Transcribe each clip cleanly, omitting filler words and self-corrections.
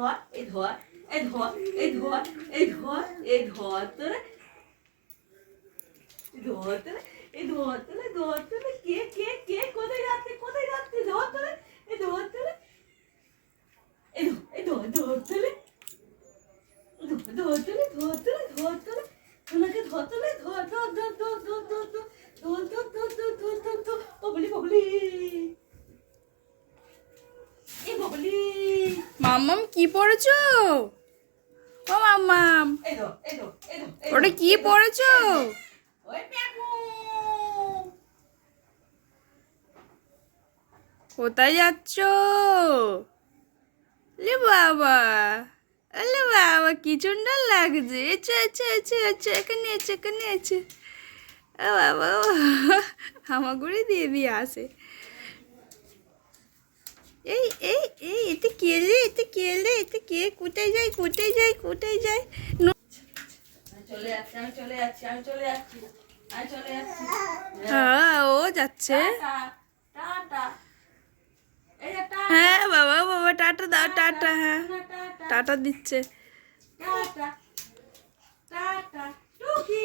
ধর এই ধর এই ধর এই ধর এই ধর এই ধর তোরে ধর তোরে এই ধর তোরে ধর তোরে কে কে কে কোথায় যাচ্ছে ধর তোরে এই ধর তোরে এই ধর ধর তোরে ধর তোরে ধর তোরে ধর তোরে ওনাকে ধর তোরে ধর ধর ধর ধর ধর ধর ধর ধর ধর ধর ধর ধর ধর ধর ববলি ববলি এই ববলি মাম্মাম কি পড়েছো? ও মাম্মাম এই ধর এই ধর এই ধর ওটা কি পড়েছো? ওই প্যাকু কোথায় যাচ্ছ? লে বাবা, আলে বাবা কি সুন্দর লাগছে। এসো এসো এসো এসো, এখানে এসো এখানে এসো। ও বাবা হামাগুড়ি দিয়ে দিয়ে আসে। এই এই এই এতে কে রে, এতে কে রে, এতে কে? কোথায় যায় কোথায় যায় কোথায় যায়? চলে যাচ্ছে আমি চলে যাচ্ছি আমি চলে যাচ্ছি আমি চলে যাচ্ছি হ্যাঁ ও যাচ্ছে। টাটা এই যে টাটা হ্যাঁ বাবা বাবা টাটা দাও, টাটা। হ্যাঁ টাটা টাটা দিচ্ছে। টাটা টাটা টুকি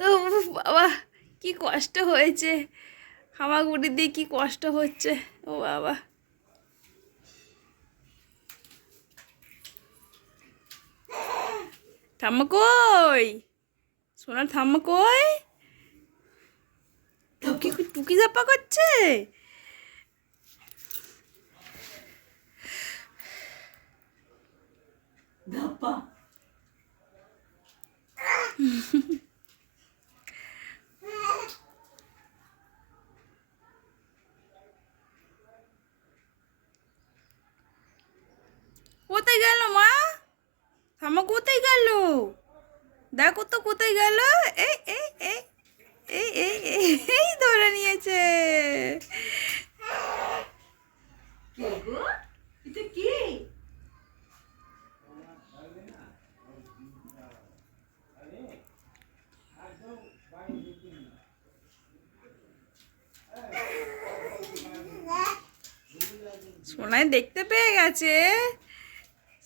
ও বাবা কি কষ্ট হয়েছে, হামাগুড়ি দিয়ে কি কষ্ট হচ্ছে। ও বাবা ঠাম্মা কই? সোনার ঠাম্মা কই? টুকি টুকি ঝাপা করছে। ধাপ্পা কোথায় গেল মা? ঠাম্মা কোথায় গেল? দেখো তো কোথায় গেল। এই এই এই এই এই এই এই ধরে নিয়েছে। কে গো এটা কি সোনাই দেখতে পেয়ে গেছে,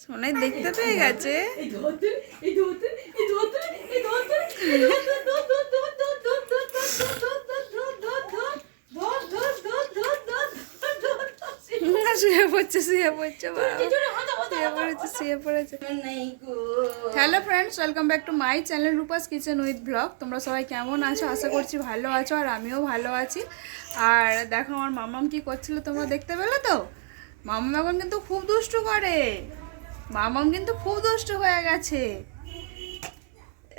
সোনাই দেখতে পেয়ে গেছে। এই ধরতে এই ধরতে এই ধরতে এই ধরতে এই ধরতে ধর ধর ধর ধর ধর ধর ধর ধর ধর ধর ধর শুয়ে পড়ছে শুয়ে পড়ছে বাবা, শুয়ে পড়েছে শুয়ে পড়েছে। Hello friends, welcome back to my channel Rupa's kitchen with blog. তোমরা সবাই কেমন আছো? আশা করছি ভালো আছো, আর আমিও ভালো আছি। আর দেখো আমার মামাম কি করছিল তোমরা দেখতে পেলে তো? মামাম এখন কিন্তু খুব দুষ্টু করে, মামাম কিন্তু খুব দুষ্টু হয়ে গেছে।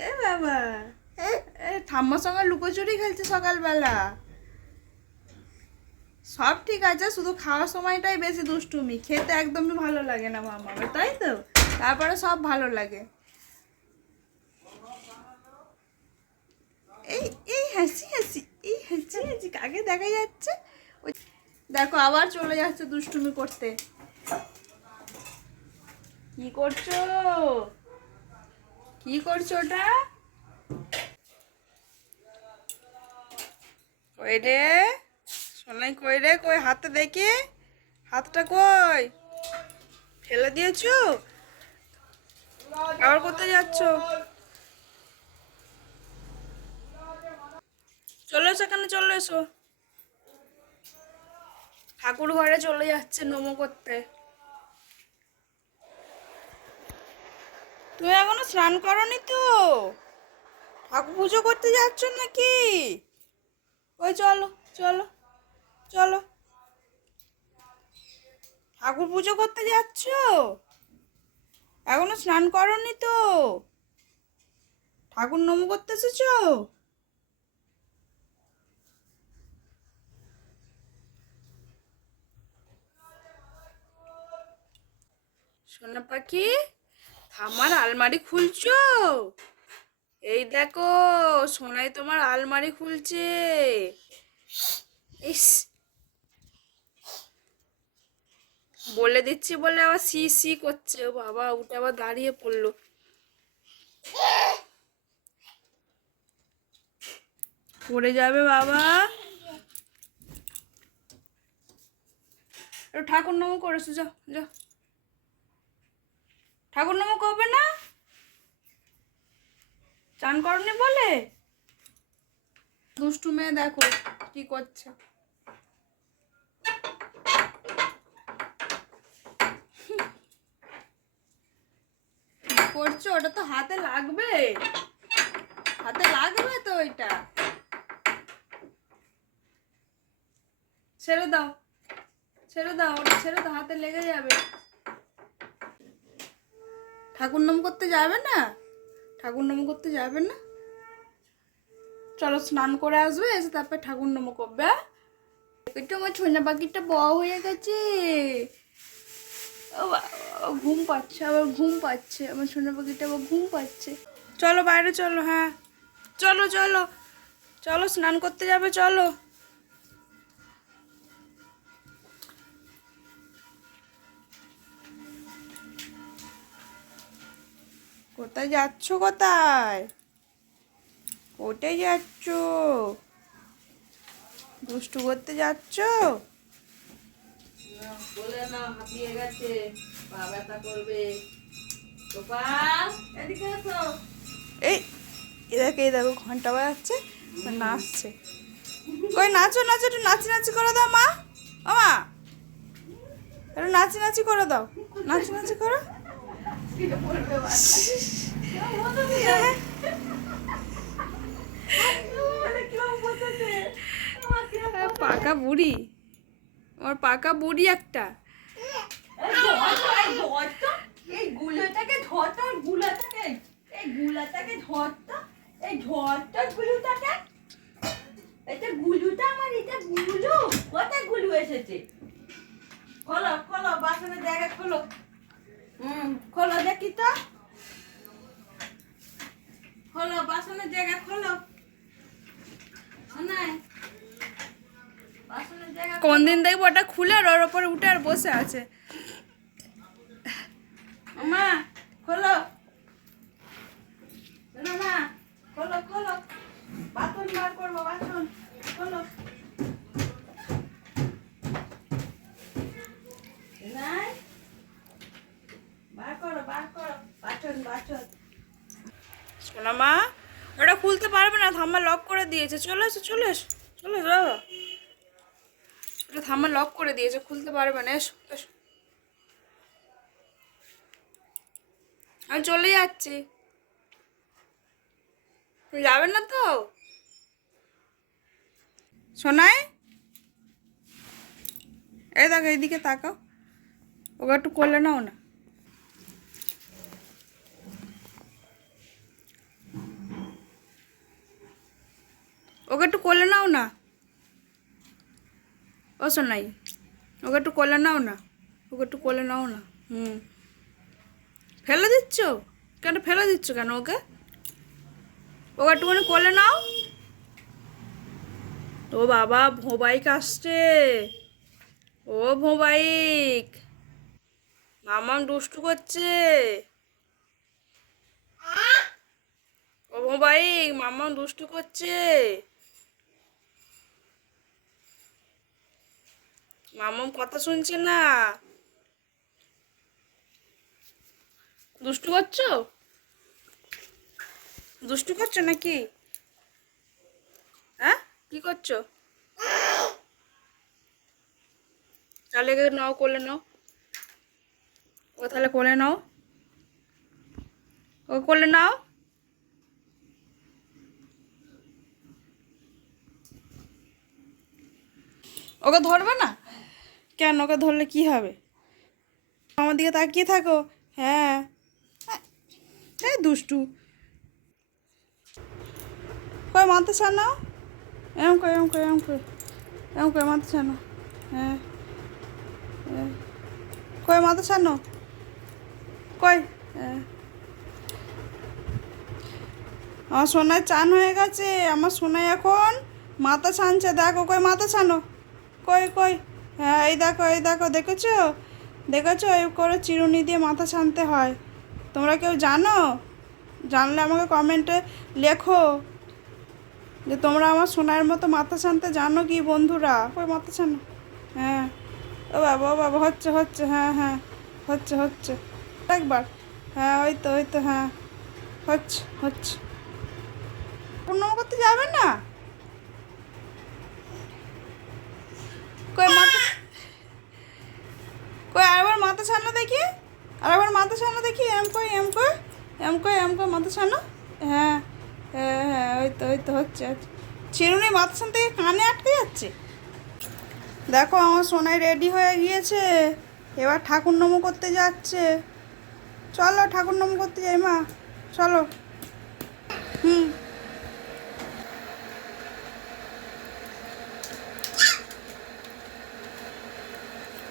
এ বাবা এ ঠাম্মার সঙ্গে লুকোচুরি খেলছে সকালবেলা। সব ঠিক আছে, শুধু খাওয়ার সময়টাই বেশি দুষ্টুমি, খেতে একদমই ভালো লাগে না মামামের, তাই তো? তারপরে সব ভালো লাগে। এই এই হাসি হাসি, এই হাসি হাসি কাকে দেখা যাচ্ছে? ওই দেখো আবার চলে যাচ্ছে দুষ্টুমি করতে। কি করছো? কি করছো ওটা? কই রে সোনাই, কই রে? কই হাতটা দেখি, হাতটা কই? ফেলে দিয়েছো? আবার কোথায় যাচ্ছ? চলে এসো, এখানে চলে এসো। ঠাকুর ঘরে চলে যাচ্ছে নমো করতে। তুমি এখনো স্নান করনি তো? ঠাকুর পুজো করতে যাচ্ছ নাকি? ওই চলো চলো চলো, ঠাকুর পুজো করতে যাচ্ছ? এখনো স্নান করনি তো? ঠাকুর নমো করতে এসেছো? সোনা পাখি, আমার আলমারি খুলছো? এই দেখো সোনাই তোমার আলমারি খুলছে। ইস, বলে দিচ্ছি বলে আবার সি সি করছে। ও বাবা উঠে আবার দাঁড়িয়ে পড়লো। পড়ে যাবে বাবা। ঠাকুর নামও করেছো, যা যা। ঠাকুর নামও করবে না, চান করনি বলে। দুষ্টু মেয়ে দেখো কি করছে। করছো ওটা তো হাতে লাগবে, হাতে লাগবে তো ওইটা। ছেড়ে দাও, ছেড়ে দাও, ওটা ছেড়ে দাও, হাতে লেগে যাবে। ঠাকুর নাম করতে যাবে না, ঠাকুর নাম করতে যাবে না। চলো স্নান করে আসবে, এসে তারপর ঠাকুর নাম করবে। একটু আমার ছোনা পাখিটা বড় হয়ে গেছে। ঘুম পাচ্ছে, আবার ঘুম পাচ্ছে, আমার ছোনা পাখিটা আবার ঘুম পাচ্ছে। চলো বাইরে চলো, হ্যাঁ চলো চলো চলো, স্নান করতে যাবে চলো। কোথায় যাচ্ছ, কোথায় কোথায় যাচ্ছ? দুষ্টু করতে যাচ্ছ? বলে না হাঁপিয়ে গেছে, পা ব্যথা করবে। গোপাল এদিকে এসো। এই এই দেখো ঘন্টা বাজাচ্ছে, নাচছে। কই নাচো নাচো, একটু নাচি নাচি করে দাও মা। ও মা, একটু নাচি নাচি করে দাও, নাচি নাচি করো। পাকা বুড়ি, আমার পাকা বুড়ি একটা। এই গুলোটাকে ধরতো, গুলোটাকে, এই গুলাটাকে ধরতো, এই ধরতো গুলুটাকে। এটা গুলুটা আমার, এটা গুলু। কোথায় গুলু এসেছে? খোলো খোলো, বাসনের জায়গা খোলো। খোলো দেখি তো, খোলো বাসনের জায়গা খোলো। শোনাই, বাসনের জায়গা কোন দিন দেখবো ওটা খুলে আর ওর ওপরে উঠে আর বসে আছে। মা খোলো, শোনো মা, খোলো খোলো, বাসন বার করবো, বাসন খোলো। নাই, বার করো বার করো, বাসন বাসন। শোনা মা, ওটা খুলতে পারবে না, থাম্মা লক করে দিয়েছে। চলে এসো চলে এসো চলে এসো, ওটা থাম্মা লক করে দিয়েছে, খুলতে পারবে না। এসো এসো, আমি চলে যাচ্ছি। তুমি যাবেন না তো? শোনাই, এই দেখো এইদিকে তাকাও, ওকে একটু কোলে নাও না। ওকে একটু কোলে নাও না, ও শোনাই, ওকে একটু কোলে নাও না, ওকে একটু কোলে নাও না। ফেলে দিচ্ছ কেন, ফেলে দিচ্ছ কেন ওকে? ওকে একটুখানি কোলে নাও। ও বাবা, ভোবাইক আসছে, ও ভোবাইক, মামাম দুষ্টু করছে। ও ভোবাইক, মামাম দুষ্টু করছে, মামাম কথা শুনছে না। দুষ্টু করছো, দুষ্টু করছো নাকি? হ্যাঁ কি করছো? তাহলে একে নাও, কোলে নাও, ও তাহলে কোলে নাও, ও কোলে নাও। ওকে ধরবে না কেন? ওকে ধরলে কি হবে? আমার দিকে তাকিয়ে থাকো। হ্যাঁ, এই দুষ্টু, কই মাথা ছানাও, এম কই এম কই এম কই এম কই মাথা ছানো। হ্যাঁ, কই মাথা ছানো, কই। হ্যাঁ, আমার সোনায় চান হয়ে গেছে, আমার সোনায় এখন মাথা ছানছে। দেখো কই মাথা ছানো, কই কই। হ্যাঁ এই দেখো এই দেখো, দেখেছো দেখেছো, এই করে চিরুনি দিয়ে মাথা ছানতে হয়। তোমরা কেউ জানো? জানলে আমাকে কমেন্টে লেখো। যে তোমরা আমার সোনার মতো মাথা ছানতে জানো কি বন্ধুরা? ওই মাথা ছানো। হ্যাঁ, ও বাবা হচ্ছে হচ্ছে, হ্যাঁ হ্যাঁ হচ্ছে হচ্ছে, একবার, হ্যাঁ ওই তো হ্যাঁ, হচ্ছে হচ্ছে। প্রণাম করতে যাবে না? কই মাথা, কই আরেকবার মাথা ছানো দেখি, আরেকবার মাথা ছানো দেখি, এম কই মাথা ছানো। হ্যাঁ হ্যাঁ হ্যাঁ ওই তো হচ্ছে হচ্ছে। চিরুনি মাথা ছান থেকে কানে আটকে যাচ্ছে। দেখো আমার সোনাই রেডি হয়ে গিয়েছে, এবার ঠাকুর নমো করতে যাচ্ছে। চলো ঠাকুর নমো করতে যাই মা, চলো। হুম,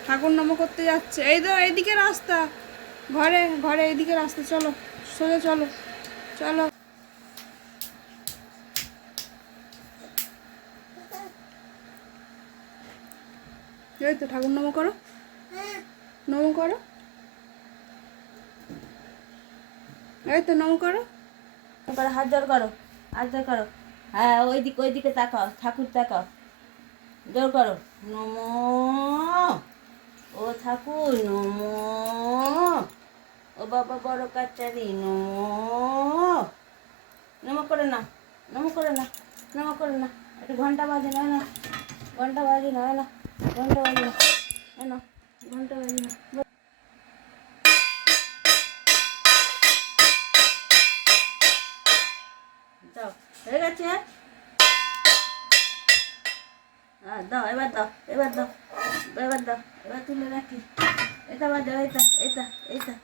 ঠাকুর নমো করতে যাচ্ছে। এই তো এইদিকে রাস্তা, ঘরে ঘরে এইদিকে রাস্তা, চলো সোজা চলো চলো। এই তো ঠাকুর নমো করো, নমো করো, এই তো নমো করো। হাত জোর করো, হাত জোর করো। হ্যাঁ ওইদিকে তাকাও, ঠাকুর তাকাও, জোর করো। নমো, ও ঠাকুর নমো, ও বাবা বড় কাচারি নমো। নমো করে না, নমো করে না, নমো করে না। একটু ঘন্টা বাজে নয় না, ঘন্টা বাজে নয় না, ঘন্টা বাজে না, না ঘন্টা বাজে না। দাও, হয়ে গেছে। হ্যাঁ দাও, এবার দাও, এবার দাও, এবার দাও, এবার তুলে রাখি। এটা বাদ দাও, এটা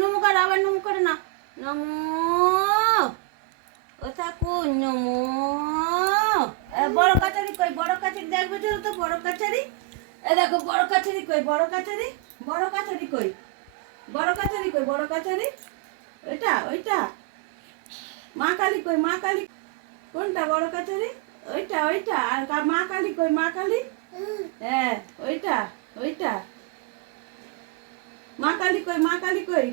নমো করো, আবার নমো করে না। নমো, ও ঠাকুর নমো। বড় কাছারি কই, বড় কাছারি দেখবে তো, বড় কাছারি। এ দেখো বড় কাছারি কই, বড় কাছারি, বড় কাছারি কই, বড় কাছারি কই, বড় কাছারি। ওইটা মা কালী কই, মা কালী কোনটা? বড় কাছারি ওইটা। আর মা কালী কই, মা কালী? হ্যাঁ ওইটা। মা কালী কই, মা কালী কই,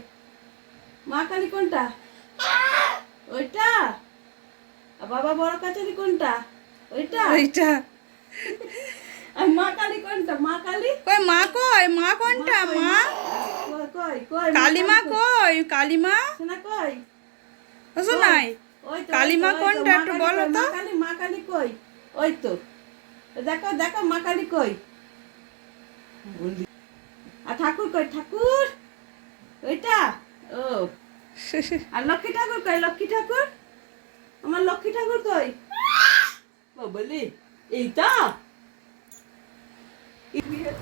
মা কালী কোনটা? ওইটা। আর বাবা বড় কাছারি কোনটা? ওইটা। আর মা কালী কোনটা? মা কালী কই, মা কই, মা কোনটা? মা কই কালিমা কই, কালিমা শোনা কই? শোনাই, কালিমা কোনটা একটু বলো তো। মা কালী কই? ওই তো, দেখো মা কালী কই। আর ঠাকুর কই, ঠাকুর? ওইটা। ও, আর লক্ষ্মী ঠাকুর কই, লক্ষ্মী ঠাকুর? আমার লক্ষ্মী ঠাকুর কই? বলি এইটা।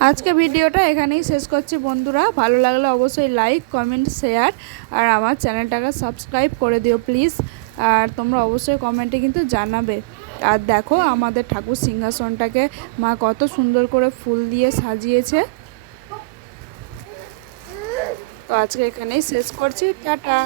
আজকে ভিডিওটা এখানেই শেষ করছি বন্ধুরা। ভালো লাগলে অবশ্যই লাইক কমেন্ট শেয়ার আর আমার চ্যানেলটাকে সাবস্ক্রাইব করে দিও প্লিজ। আর তোমরা অবশ্যই কমেন্টে কিন্তু জানাবে। আর দেখো আমাদের ঠাকুর সিংহাসনটাকে মা কত সুন্দর করে ফুল দিয়ে সাজিয়েছে। তো আজকে এখানেই শেষ করছি, টাটা।